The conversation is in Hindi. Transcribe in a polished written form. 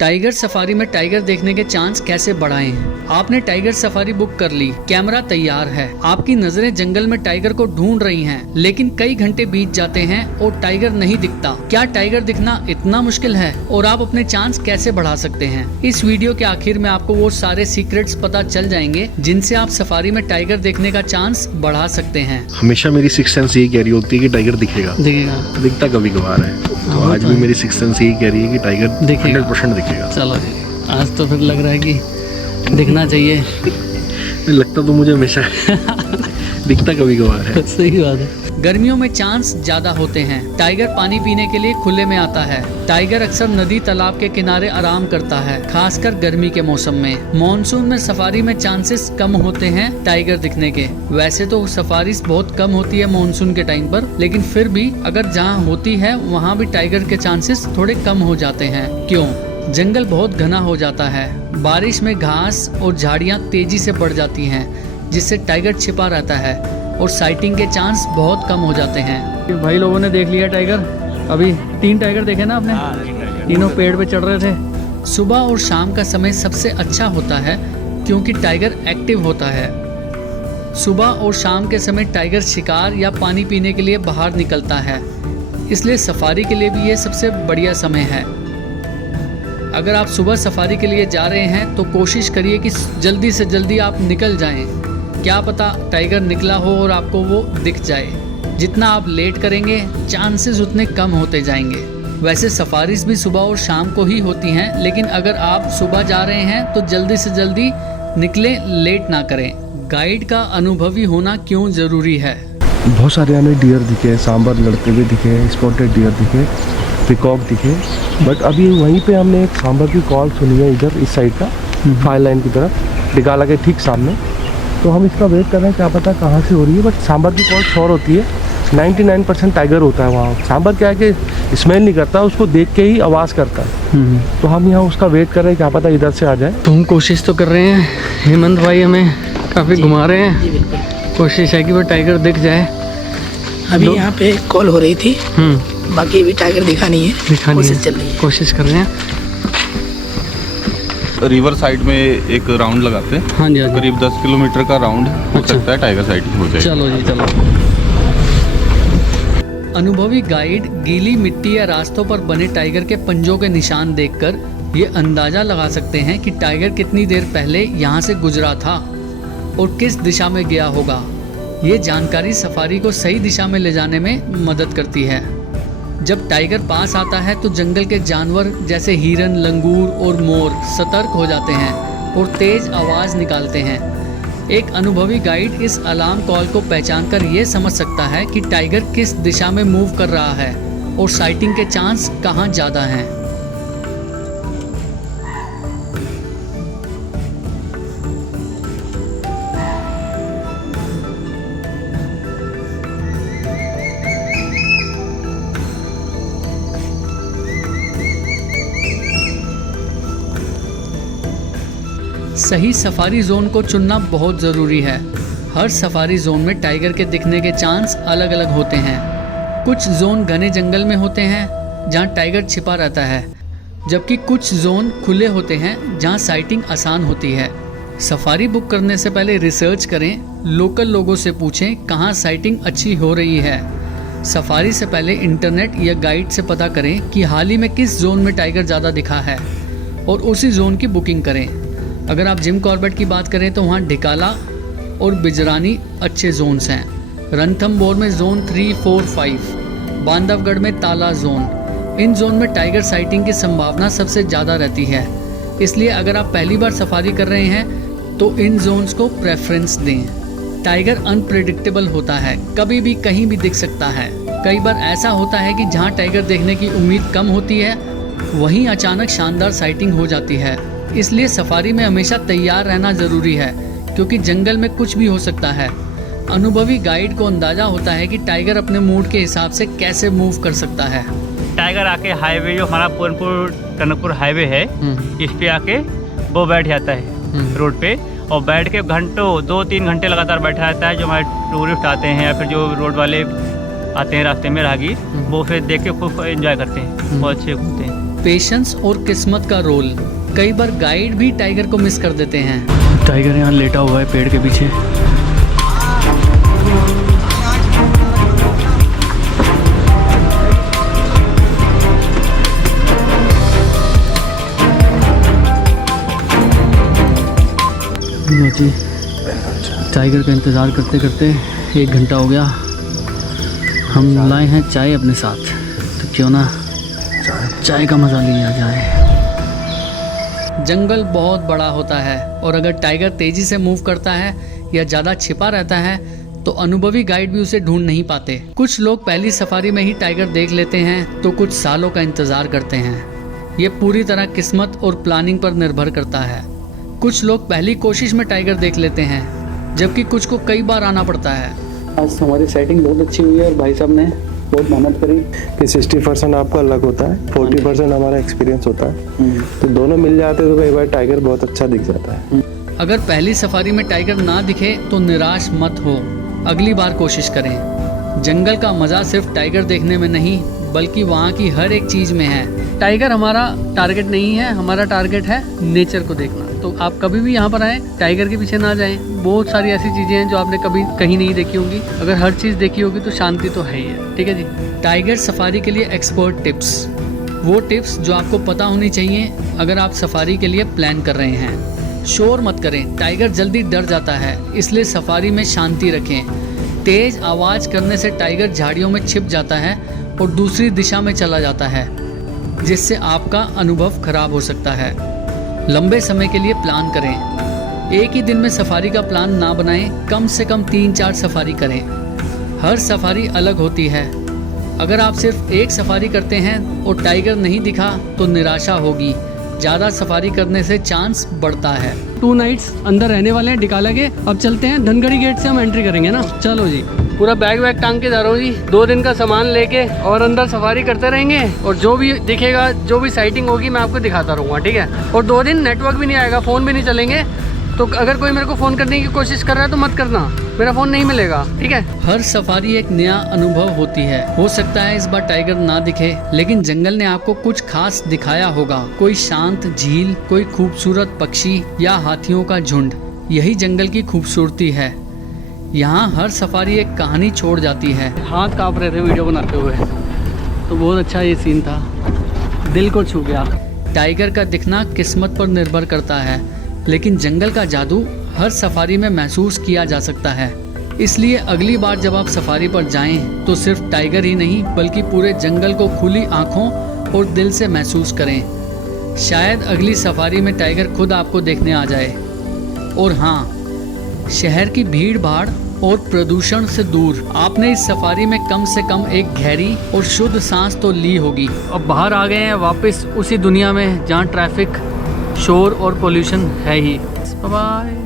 टाइगर सफारी में टाइगर देखने के चांस कैसे बढ़ाएं? आपने टाइगर सफारी बुक कर ली, कैमरा तैयार है, आपकी नजरें जंगल में टाइगर को ढूंढ रही हैं, लेकिन कई घंटे बीत जाते हैं और टाइगर नहीं दिखता। क्या टाइगर दिखना इतना मुश्किल है? और आप अपने चांस कैसे बढ़ा सकते हैं? इस वीडियो के आखिर में आपको वो सारे सीक्रेट्स पता चल जाएंगे जिनसे आप सफारी में टाइगर देखने का चांस बढ़ा सकते हैं। हमेशा मेरी सिक्स सेंस यही कह रही होती है कि टाइगर दिखेगा, दिखता कभी कभार है। तो आज भी मेरी सिक्स सेंस यही कह रही है कि टाइगर 100% दिखेगा। चलो जी, आज तो फिर लग रहा है कि दिखना चाहिए। लगता तो मुझे हमेशा दिखता कभी कभार है। सही बात है। गर्मियों में चांस ज्यादा होते हैं। टाइगर पानी पीने के लिए खुले में आता है। टाइगर अक्सर नदी तालाब के किनारे आराम करता है, खासकर गर्मी के मौसम में। मॉनसून में सफारी में चांसेस कम होते हैं टाइगर दिखने के। वैसे तो सफारी बहुत कम होती है मॉनसून के टाइम पर, लेकिन फिर भी अगर जहाँ होती है वहाँ भी टाइगर के चांसेस थोड़े कम हो जाते हैं। क्यों? जंगल बहुत घना हो जाता है। बारिश में घास और झाड़ियाँ तेजी से बढ़ जाती हैं, जिससे टाइगर छिपा रहता है और साइटिंग के चांस बहुत कम हो जाते हैं। भाई लोगों ने देख लिया टाइगर। अभी 3 टाइगर देखे ना आपने? तीनों पेड़ पे चढ़ रहे थे। सुबह और शाम का समय सबसे अच्छा होता है क्योंकि टाइगर एक्टिव होता है। सुबह और शाम के समय टाइगर शिकार या पानी पीने के लिए बाहर निकलता है, इसलिए सफारी के लिए भी ये सबसे बढ़िया समय है। अगर आप सुबह सफारी के लिए जा रहे हैं तो कोशिश करिए कि जल्दी से जल्दी आप निकल जाएं। क्या पता टाइगर निकला हो और आपको वो दिख जाए। जितना आप लेट करेंगे चांसेस उतने कम होते जाएंगे। वैसे सफारीज भी सुबह और शाम को ही होती हैं, लेकिन अगर आप सुबह जा रहे हैं तो जल्दी से जल्दी निकलें, लेट ना करें। गाइड का अनुभवी होना क्यों ज़रूरी है? बहुत सारे हमें डियर दिखे, सांबर लड़ते हुए दिखे, स्पॉटेड डियर दिखे, पिकॉक दिखे, बट अभी वहीं पे हमने एक सांबर की कॉल सुनी है इधर इस साइड का, फायर लाइन की तरफ, डिगाला के ठीक सामने। तो हम इसका वेट कर रहे हैं, क्या पता कहाँ से हो रही है, बट सांबर की कॉल श्योर होती है। 99% टाइगर होता है वहाँ। सांबर क्या है कि स्मेल नहीं करता, उसको देख के ही आवाज़ करता है। तो हम यहाँ उसका वेट कर रहे हैं, क्या पता इधर से आ जाए। तो हम कोशिश तो कर रहे हैं, हेमंत भाई हमें काफ़ी घुमा रहे हैं। कोशिश है कि वो टाइगर दिख जाए। अभी यहाँ पे कॉल हो रही थी, बाकी अभी टाइगर दिखा नहीं है, कोशिश चल रही है, कोशिश कर रहे हैं। रिवर साइड में एक राउंड लगाते हैं। हाँ जी, करीब 10 किलोमीटर का राउंड हो सकता है, टाइगर साइटिंग हो जाए। चलो जी चलो। अनुभवी गाइड गीली मिट्टी या रास्तों पर बने टाइगर के पंजों के निशान देखकर ये अंदाजा लगा सकते हैं कि टाइगर कितनी देर पहले यहाँ से गुजरा था और किस दिशा में गया होगा। ये जानकारी सफारी को सही दिशा में ले जाने में मदद करती है। जब टाइगर पास आता है तो जंगल के जानवर जैसे हिरन, लंगूर और मोर सतर्क हो जाते हैं और तेज आवाज़ निकालते हैं। एक अनुभवी गाइड इस अलार्म कॉल को पहचानकर ये समझ सकता है कि टाइगर किस दिशा में मूव कर रहा है और साइटिंग के चांस कहाँ ज़्यादा हैं। सही सफारी जोन को चुनना बहुत ज़रूरी है। हर सफारी जोन में टाइगर के दिखने के चांस अलग अलग होते हैं। कुछ जोन घने जंगल में होते हैं जहां टाइगर छिपा रहता है, जबकि कुछ जोन खुले होते हैं जहां साइटिंग आसान होती है। सफारी बुक करने से पहले रिसर्च करें, लोकल लोगों से पूछें कहां साइटिंग अच्छी हो रही है। सफारी से पहले इंटरनेट या गाइड से पता करें कि हाल ही में किस जोन में टाइगर ज़्यादा दिखा है और उसी जोन की बुकिंग करें। अगर आप जिम कॉर्बेट की बात करें तो वहाँ ढिकाला और बिजरानी अच्छे जोन्स हैं। रणथंभौर में जोन 3, 4, 5, बांधवगढ़ में ताला जोन। इन जोन में टाइगर साइटिंग की संभावना सबसे ज़्यादा रहती है, इसलिए अगर आप पहली बार सफारी कर रहे हैं तो इन जोन्स को प्रेफरेंस दें। टाइगर अनप्रेडिक्टेबल होता है, कभी भी कहीं भी दिख सकता है। कई बार ऐसा होता है कि जहाँ टाइगर देखने की उम्मीद कम होती है वहीं अचानक शानदार साइटिंग हो जाती है। इसलिए सफारी में हमेशा तैयार रहना ज़रूरी है, क्योंकि जंगल में कुछ भी हो सकता है। अनुभवी गाइड को अंदाज़ा होता है कि टाइगर अपने मूड के हिसाब से कैसे मूव कर सकता है। टाइगर आके हाईवे जो हमारा पूरनपुर टनकपुर हाईवे है, इस पे आके वो बैठ जाता है रोड पे, और बैठ के घंटों 2-3 घंटे लगातार बैठा रहता है। जो हमारे टूरिस्ट आते हैं या फिर जो रोड वाले आते हैं रास्ते में राहगीर, वो फिर देख के खूब एंजॉय करते हैं, बहुत अच्छे घूमते हैं। पेशेंस और किस्मत का रोल। कई बार गाइड भी टाइगर को मिस कर देते हैं। टाइगर यहाँ लेटा हुआ है पेड़ के पीछे। जी टाइगर का इंतज़ार करते करते 1 घंटा हो गया। हम लाए हैं चाय अपने साथ, तो क्यों ना चाय का मज़ा लिया जाए। जंगल बहुत बड़ा होता है और अगर टाइगर तेज़ी से मूव करता है या ज़्यादा छिपा रहता है तो अनुभवी गाइड भी उसे ढूंढ नहीं पाते। कुछ लोग पहली सफारी में ही टाइगर देख लेते हैं तो कुछ सालों का इंतज़ार करते हैं। ये पूरी तरह किस्मत और प्लानिंग पर निर्भर करता है। कुछ लोग पहली कोशिश में टाइगर देख लेते हैं जबकि कुछ को कई बार आना पड़ता है। आज हमारी सेटिंग बहुत अच्छी हुई है और भाई साहब ने बहुत मेहनत करी कि 60% आपका अलग होता है, 40% हमारा एक्सपीरियंस होता है। तो दोनों मिल जाते तो कई बार टाइगर बहुत अच्छा दिख जाता है। अगर पहली सफारी में टाइगर ना दिखे तो निराश मत हो, अगली बार कोशिश करें। जंगल का मज़ा सिर्फ टाइगर देखने में नहीं बल्कि वहाँ की हर एक चीज़ में है। टाइगर हमारा टारगेट नहीं है, हमारा टारगेट है नेचर को देखना। तो आप कभी भी यहाँ पर आएँ, टाइगर के पीछे ना जाएं। बहुत सारी ऐसी चीज़ें हैं जो आपने कभी कहीं नहीं देखी होंगी। अगर हर चीज़ देखी होगी तो शांति तो है ही है। ठीक है जी। टाइगर सफारी के लिए एक्सपर्ट टिप्स, वो टिप्स जो आपको पता होनी चाहिए अगर आप सफारी के लिए प्लान कर रहे हैं। शोर मत करें, टाइगर जल्दी डर जाता है, इसलिए सफारी में शांति रखें। तेज़ आवाज़ करने से टाइगर झाड़ियों में छिप जाता है और दूसरी दिशा में चला जाता है, जिससे आपका अनुभव खराब हो सकता है। लंबे समय के लिए प्लान करें। एक ही दिन में सफारी का प्लान ना बनाएं, कम से कम 3-4 सफारी करें। हर सफारी अलग होती है। अगर आप सिर्फ एक सफारी करते हैं और टाइगर नहीं दिखा तो निराशा होगी। ज़्यादा सफारी करने से चांस बढ़ता है। 2 नाइट्स अंदर रहने वाले हैं डिकाला के। अब चलते हैं धनगढ़ी गेट से, हम एंट्री करेंगे ना। चलो जी, पूरा बैग वैग टांग के जा रहा हूँ जी। 2 दिन का सामान लेके और अंदर सफारी करते रहेंगे और जो भी दिखेगा, जो भी साइटिंग होगी मैं आपको दिखाता रहूँगा। ठीक है। और 2 दिन नेटवर्क भी नहीं आएगा, फ़ोन भी नहीं चलेंगे। तो अगर कोई मेरे को फ़ोन करने की कोशिश कर रहा है तो मत करना, मेरा फ़ोन नहीं मिलेगा। ठीक है। हर सफारी एक नया अनुभव होती है। हो सकता है इस बार टाइगर ना दिखे, लेकिन जंगल ने आपको कुछ खास दिखाया होगा। कोई शांत झील, कोई खूबसूरत पक्षी या हाथियों का झुंड। यही जंगल की खूबसूरती है। यहाँ हर सफारी एक कहानी छोड़ जाती है। हाथ काँप रहे थे वीडियो बनाते हुए, तो बहुत अच्छा ये सीन था, दिल को छू गया। टाइगर का दिखना किस्मत पर निर्भर करता है, लेकिन जंगल का जादू हर सफारी में महसूस किया जा सकता है। इसलिए अगली बार जब आप सफारी पर जाएं, तो सिर्फ टाइगर ही नहीं बल्कि पूरे जंगल को खुली आंखों और दिल से महसूस करें। शायद अगली सफारी में टाइगर खुद आपको देखने आ जाए। और हाँ, शहर की भीड़ भाड़ और प्रदूषण से दूर आपने इस सफारी में कम से कम एक गहरी और शुद्ध सांस तो ली होगी। अब बाहर आ गए हैं वापस उसी दुनिया में जहाँ ट्रैफिक, शोर और पोल्यूशन है ही। बाय।